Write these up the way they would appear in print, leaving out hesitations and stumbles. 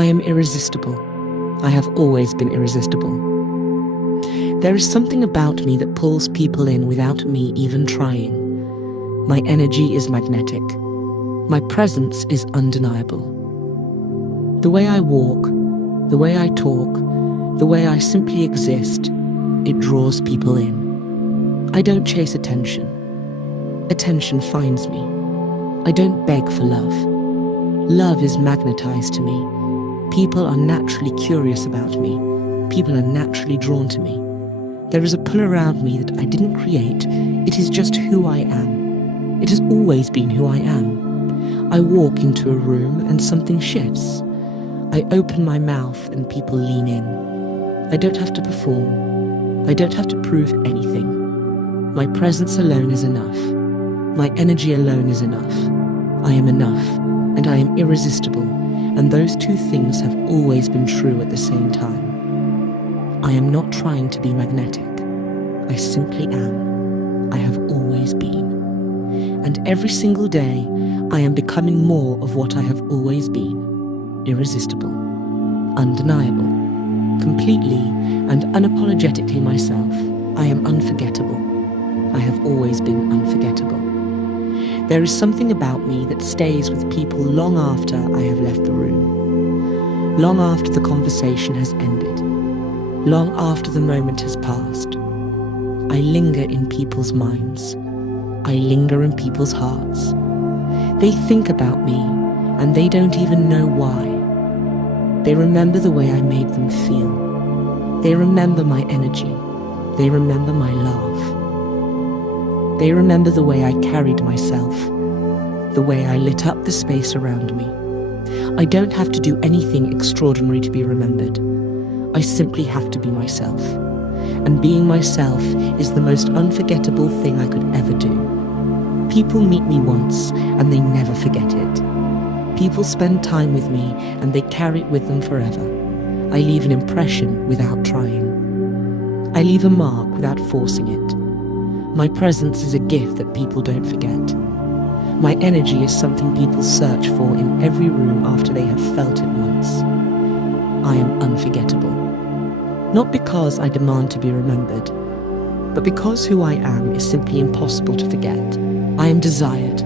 I am irresistible. I have always been irresistible. There is something about me that pulls people in without me even trying. My energy is magnetic. My presence is undeniable. The way I walk, the way I talk, the way I simply exist, it draws people in. I don't chase attention. Attention finds me. I don't beg for love. Love is magnetized to me. People are naturally curious about me. People are naturally drawn to me. There is a pull around me that I didn't create. It is just who I am. It has always been who I am. I walk into a room and something shifts. I open my mouth and people lean in. I don't have to perform. I don't have to prove anything. My presence alone is enough. My energy alone is enough. I am enough, and I am irresistible, and those two things have always been true at the same time. I am not trying to be magnetic. I simply am. I have always been. And every single day, I am becoming more of what I have always been. Irresistible, undeniable, completely and unapologetically myself. I am unforgettable. I have always been unforgettable. There is something about me that stays with people long after I have left the room, long after the conversation has ended, long after the moment has passed. I linger in people's minds. I linger in people's hearts. They think about me, and they don't even know why. They remember the way I made them feel. They remember my energy. They remember my love. They remember the way I carried myself, the way I lit up the space around me. I don't have to do anything extraordinary to be remembered. I simply have to be myself. And being myself is the most unforgettable thing I could ever do. People meet me once and they never forget it. People spend time with me and they carry it with them forever. I leave an impression without trying. I leave a mark without forcing it. My presence is a gift that people don't forget. My energy is something people search for in every room after they have felt it once. I am unforgettable. Not because I demand to be remembered, but because who I am is simply impossible to forget. I am desired.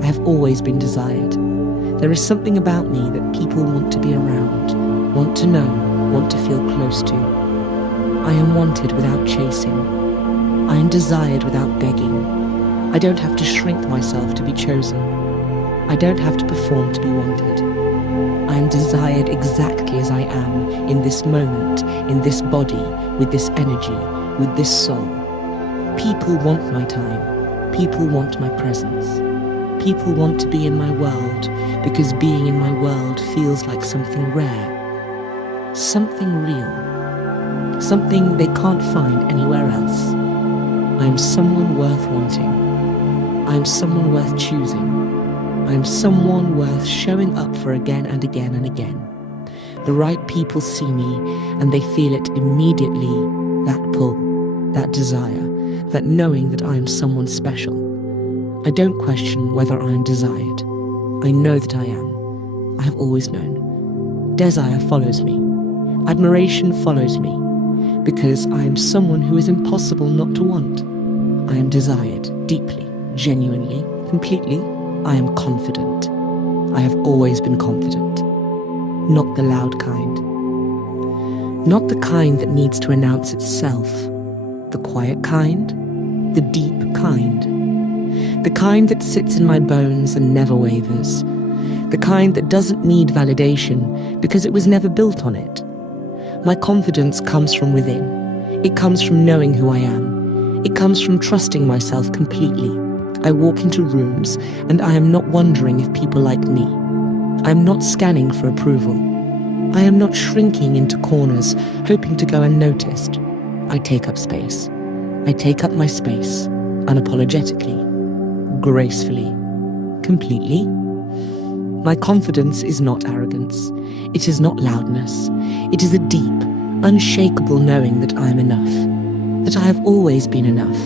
I have always been desired. There is something about me that people want to be around, want to know, want to feel close to. I am wanted without chasing. I am desired without begging. I don't have to shrink myself to be chosen. I don't have to perform to be wanted. I am desired exactly as I am, in this moment, in this body, with this energy, with this soul. People want my time. People want my presence. People want to be in my world, because being in my world feels like something rare, something real, something they can't find anywhere else. I am someone worth wanting. I am someone worth choosing. I am someone worth showing up for again and again and again. The right people see me and they feel it immediately, that pull, that desire, that knowing that I am someone special. I don't question whether I am desired. I know that I am. I have always known. Desire follows me. Admiration follows me. Because I am someone who is impossible not to want. I am desired, deeply, genuinely, completely. I am confident. I have always been confident. Not the loud kind. Not the kind that needs to announce itself. The quiet kind. The deep kind. The kind that sits in my bones and never wavers. The kind that doesn't need validation because it was never built on it. My confidence comes from within. It comes from knowing who I am. It comes from trusting myself completely. I walk into rooms and I am not wondering if people like me. I am not scanning for approval. I am not shrinking into corners, hoping to go unnoticed. I take up space. I take up my space, unapologetically, gracefully, completely. My confidence is not arrogance. It is not loudness. It is a deep, unshakable knowing that I am enough, that I have always been enough,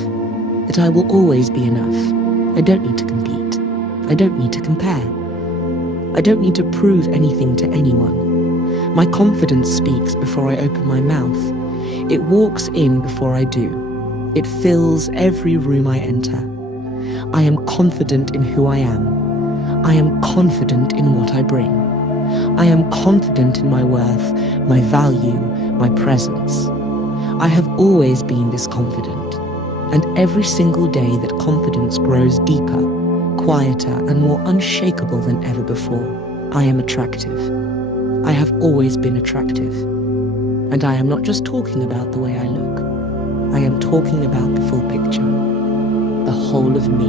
that I will always be enough. I don't need to compete. I don't need to compare. I don't need to prove anything to anyone. My confidence speaks before I open my mouth. It walks in before I do. It fills every room I enter. I am confident in who I am. I am confident in what I bring. I am confident in my worth, my value, my presence. I have always been this confident, and every single day that confidence grows deeper, quieter, and more unshakable than ever before, I am attractive. I have always been attractive. And I am not just talking about the way I look. I am talking about the full picture, the whole of me.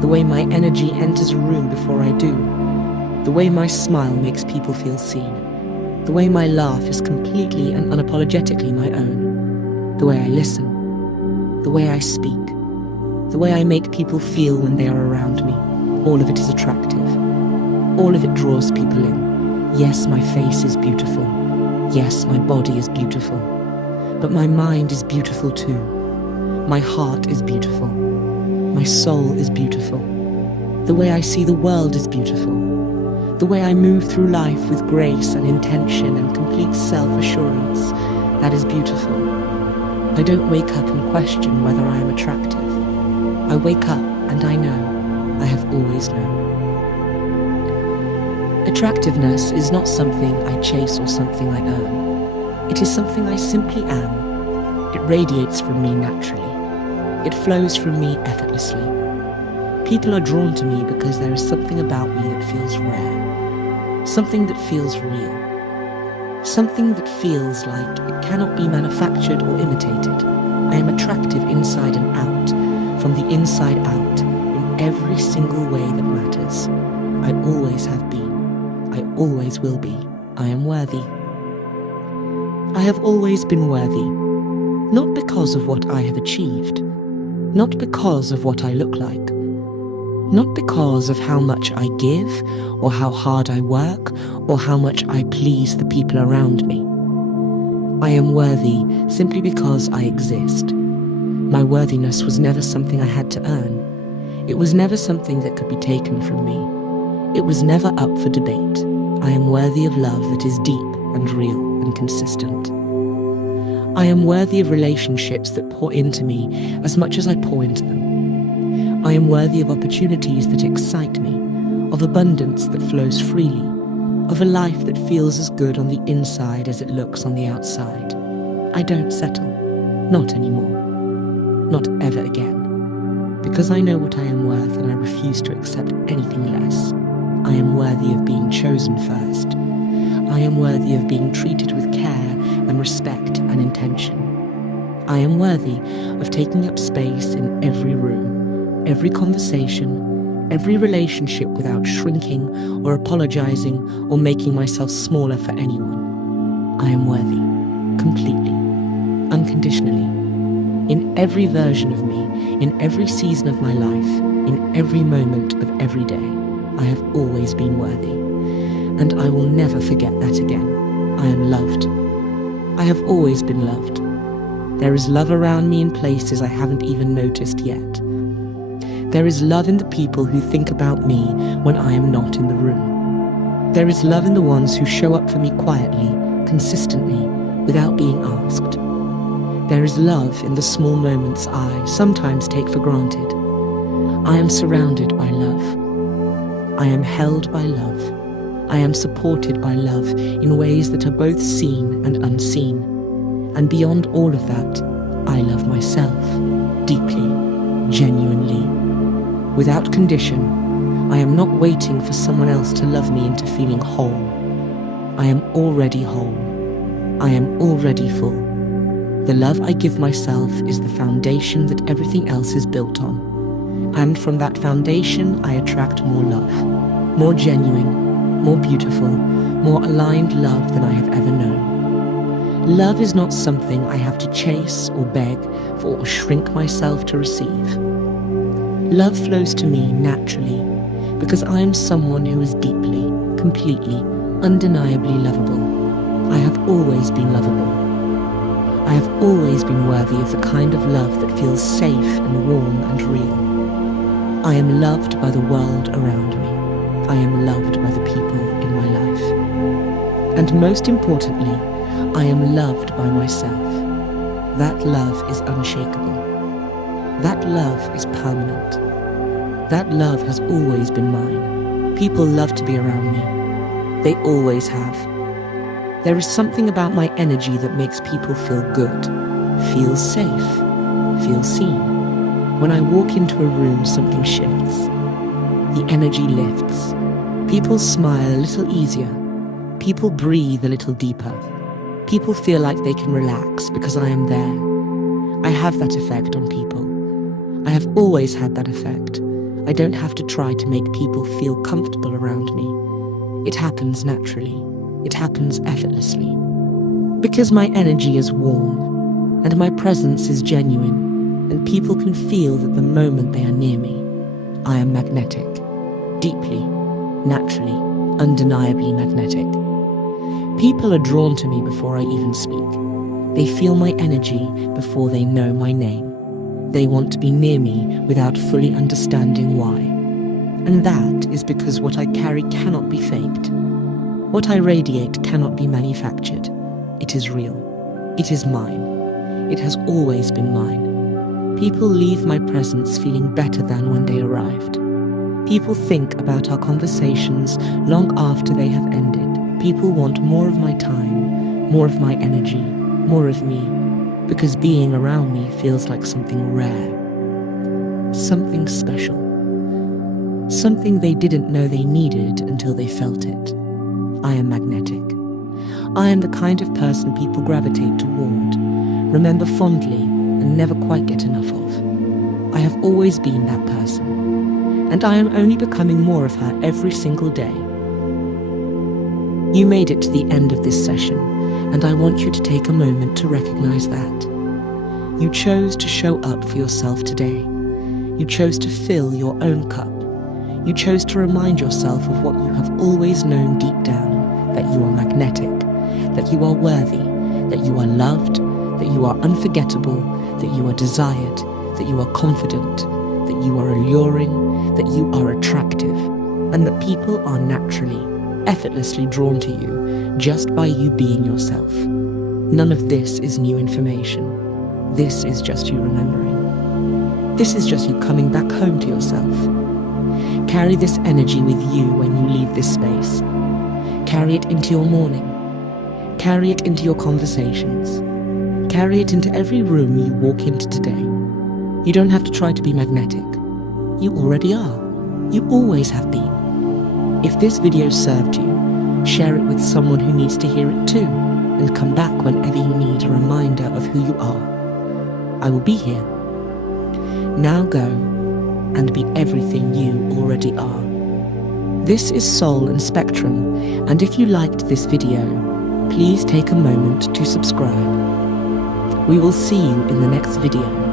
The way my energy enters a room before I do. The way my smile makes people feel seen. The way my laugh is completely and unapologetically my own. The way I listen. The way I speak. The way I make people feel when they are around me. All of it is attractive. All of it draws people in. Yes, my face is beautiful. Yes, my body is beautiful. But my mind is beautiful too. My heart is beautiful. My soul is beautiful. The way I see the world is beautiful. The way I move through life with grace and intention and complete self-assurance, that is beautiful. I don't wake up and question whether I am attractive. I wake up and I know. I have always known. Attractiveness is not something I chase or something I earn. It is something I simply am. It radiates from me naturally. It flows from me effortlessly. People are drawn to me because there is something about me that feels rare. Something that feels real. Something that feels like it cannot be manufactured or imitated. I am attractive inside and out, from the inside out, in every single way that matters. I always have been. I always will be. I am worthy. I have always been worthy, not because of what I have achieved, not because of what I look like, not because of how much I give, or how hard I work, or how much I please the people around me. I am worthy simply because I exist. My worthiness was never something I had to earn. It was never something that could be taken from me. It was never up for debate. I am worthy of love that is deep and real and consistent. I am worthy of relationships that pour into me as much as I pour into them. I am worthy of opportunities that excite me, of abundance that flows freely, of a life that feels as good on the inside as it looks on the outside. I don't settle. Not anymore. Not ever again. Because I know what I am worth and I refuse to accept anything less. I am worthy of being chosen first. I am worthy of being treated with care and respect and intention. I am worthy of taking up space in every room, every conversation, every relationship without shrinking or apologizing or making myself smaller for anyone. I am worthy, completely, unconditionally, in every version of me, in every season of my life, in every moment of every day. I have always been worthy, and I will never forget that again. I am loved. I have always been loved. There is love around me in places I haven't even noticed yet. There is love in the people who think about me when I am not in the room. There is love in the ones who show up for me quietly, consistently, without being asked. There is love in the small moments I sometimes take for granted. I am surrounded by love. I am held by love. I am supported by love in ways that are both seen and unseen. And beyond all of that, I love myself, deeply, genuinely, without condition. I am not waiting for someone else to love me into feeling whole. I am already whole. I am already full. The love I give myself is the foundation that everything else is built on. And from that foundation, I attract more love, more genuine, more beautiful, more aligned love than I have ever known. Love is not something I have to chase or beg for or shrink myself to receive. Love flows to me naturally because I am someone who is deeply, completely, undeniably lovable. I have always been lovable. I have always been worthy of the kind of love that feels safe and warm and real. I am loved by the world around me. I am loved by the people in my life. And most importantly, I am loved by myself. That love is unshakable. That love is permanent. That love has always been mine. People love to be around me. They always have. There is something about my energy that makes people feel good, feel safe, feel seen. When I walk into a room, something shifts. The energy lifts. People smile a little easier. People breathe a little deeper. People feel like they can relax because I am there. I have that effect on people. I have always had that effect. I don't have to try to make people feel comfortable around me. It happens naturally. It happens effortlessly. Because my energy is warm, and my presence is genuine, and people can feel that the moment they are near me, I am magnetic. Deeply, naturally, undeniably magnetic. People are drawn to me before I even speak. They feel my energy before they know my name. They want to be near me without fully understanding why. And that is because what I carry cannot be faked. What I radiate cannot be manufactured. It is real. It is mine. It has always been mine. People leave my presence feeling better than when they arrived. People think about our conversations long after they have ended. People want more of my time, more of my energy, more of me, because being around me feels like something rare, something special, something they didn't know they needed until they felt it. I am magnetic. I am the kind of person people gravitate toward, remember fondly, and never quite get enough of. I have always been that person, and I am only becoming more of her every single day. You made it to the end of this session, and I want you to take a moment to recognize that. You chose to show up for yourself today. You chose to fill your own cup. You chose to remind yourself of what you have always known deep down, that you are magnetic, that you are worthy, that you are loved, that you are unforgettable, that you are desired, that you are confident, that you are alluring, that you are attractive, and that people are naturally, effortlessly drawn to you just by you being yourself. None of this is new information. This is just you remembering. This is just you coming back home to yourself. Carry this energy with you when you leave this space. Carry it into your morning. Carry it into your conversations. Carry it into every room you walk into today. You don't have to try to be magnetic. You already are. You always have been. If this video served you, share it with someone who needs to hear it too, and come back whenever you need a reminder of who you are. I will be here. Now go and be everything you already are. This is Soul and Spectrum, and if you liked this video, please take a moment to subscribe. We will see you in the next video.